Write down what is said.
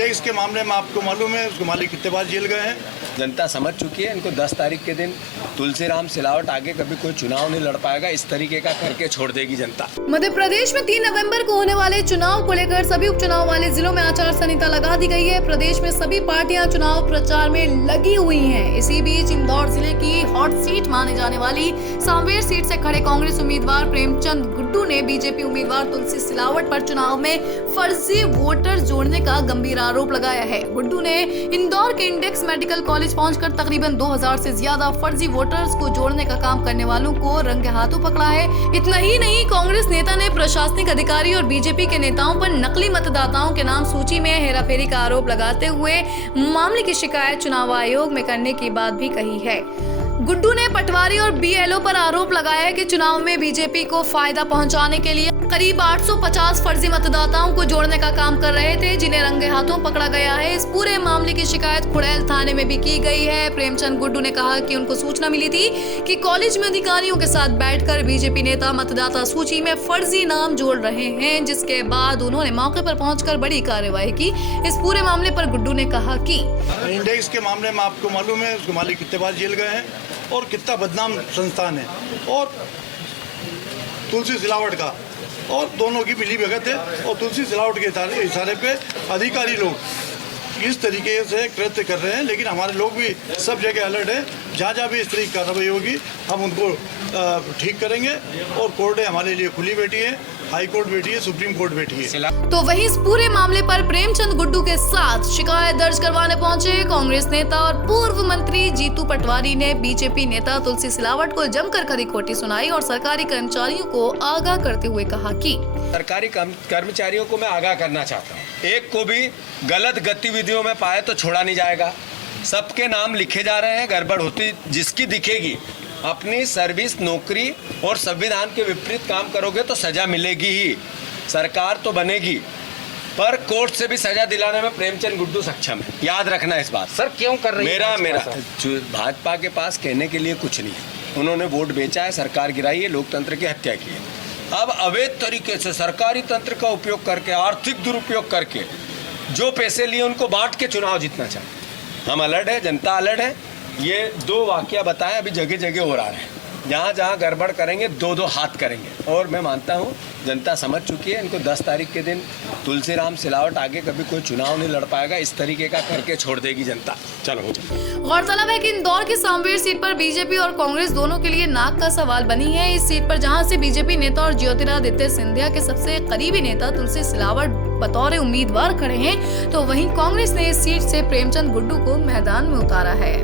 Index के मामले में आपको मालूम है उसके मालिक कितने बार जेल गए हैं। जनता समझ चुकी है। इनको 10 तारीख के दिन तुलसीराम सिलावट आगे कभी कोई चुनाव नहीं लड़ पाएगा, इस तरीके का करके छोड़ देगी जनता। मध्य प्रदेश में 3 नवंबर को होने वाले चुनाव को लेकर सभी उपचुनाव वाले जिलों में आचार संहिता लगा दी गई है। प्रदेश में सभी पार्टियां चुनाव प्रचार में लगी हुई हैं। इसी बीच इंदौर जिले की हॉट सीट माने जाने वाली सांवेर सीट से खड़े कांग्रेस उम्मीदवार प्रेमचंद गुड्डू ने बीजेपी उम्मीदवार तुलसी सिलावट पर चुनाव में फर्जी वोटर जोड़ने का गंभीर आरोप लगाया है। गुड्डू ने इंदौर के इंडेक्स मेडिकल कॉलेज पहुंचकर तकरीबन 2000 से ज्यादा फर्जी वोटर्स को जोड़ने का काम करने वालों को रंगे हाथों पकड़ा है। इतना ही नहीं, कांग्रेस नेता ने प्रशासनिक अधिकारी और बीजेपी के नेताओं पर नकली मतदाताओं के नाम सूची में हेराफेरी का आरोप लगाते हुए मामले की शिकायत चुनाव आयोग में करने की बात भी कही है। गुड्डू ने पटवारी और बीएलओ पर आरोप लगाया है कि चुनाव में बीजेपी को फायदा पहुंचाने के लिए करीब 850 फर्जी मतदाताओं को जोड़ने का काम कर रहे थे, जिन्हें रंगे हाथों पकड़ा गया है। इस पूरे मामले की शिकायत खुड़ैल थाने में भी की गई है। प्रेमचंद गुड्डू ने कहा कि उनको सूचना मिली थी कि कॉलेज में अधिकारियों के साथ बैठकर बीजेपी नेता मतदाता सूची में फर्जी नाम जोड़ रहे हैं, जिसके बाद उन्होंने मौके पर पहुंचकर बड़ी कार्यवाही की। इस पूरे मामले पर गुड्डू ने कहा कि इंडेक्स के मामले में आपको मालूम है उसके मालिक कितने बार जेल गए हैं और कितना बदनाम संस्थान है, और तुलसी सिलावट का और दोनों की मिली भगत है। और तुलसी सिलावट के इशारे पे अधिकारी लोग इस तरीके से कृत्य कर रहे हैं, लेकिन हमारे लोग भी सब जगह अलर्ट है। जहाँ जहाँ भी इस तरीके की कार्रवाई होगी हम उनको ठीक करेंगे। और कोर्टें हमारे लिए खुली बैठी है, हाई कोर्ट बैठी है, सुप्रीम कोर्ट बैठी है। तो वहीं इस पूरे मामले पर प्रेमचंद गुड्डू के साथ शिकायत दर्ज करवाने पहुंचे कांग्रेस नेता और पूर्व मंत्री जीतू पटवारी ने बीजेपी नेता तुलसी सिलावट को जमकर खरी खोटी सुनाई और सरकारी कर्मचारियों को आगाह करते हुए कहा कि सरकारी कर्मचारियों को मैं आगाह करना चाहता हूँ, एक को भी गलत गतिविधियों में पाए तो छोड़ा नहीं जाएगा। सबके नाम लिखे जा रहे हैं, गड़बड़ होती जिसकी दिखेगी। अपनी सर्विस, नौकरी और संविधान के विपरीत काम करोगे तो सजा मिलेगी ही। सरकार तो बनेगी, पर कोर्ट से भी सजा दिलाने में प्रेमचंद गुड्डू सक्षम है। याद रखना इस बात। सर क्यों कर रही है मेरा भाजपा के पास कहने के लिए कुछ नहीं है। उन्होंने वोट बेचा है, सरकार गिराई है, लोकतंत्र की हत्या की है। अब अवैध तरीके से सरकारी तंत्र का उपयोग करके, आर्थिक दुरुपयोग करके जो पैसे लिए उनको बांट के चुनाव जीतना चाहते। हम अलर्ट है, जनता अलर्ट है। ये 2 वाकया बताएं, अभी जगह जगह हो रहा है। जहाँ जहाँ गड़बड़ करेंगे 2-2 हाथ करेंगे। और मैं मानता हूँ जनता समझ चुकी है। इनको 10 तारीख के दिन तुलसीराम सिलावट आगे कभी कोई चुनाव नहीं लड़ पाएगा, इस तरीके का करके छोड़ देगी जनता। चलो। गौरतलब है कि इंदौर की सांवेर सीट पर बीजेपी और कांग्रेस दोनों के लिए नाक का सवाल बनी है। इस सीट पर जहां से बीजेपी नेता और ज्योतिरादित्य सिंधिया के सबसे करीबी नेता तुलसी सिलावट बतौर उम्मीदवार खड़े हैं, तो वहीं कांग्रेस ने इस सीट से प्रेमचंद गुड्डू को मैदान में उतारा है।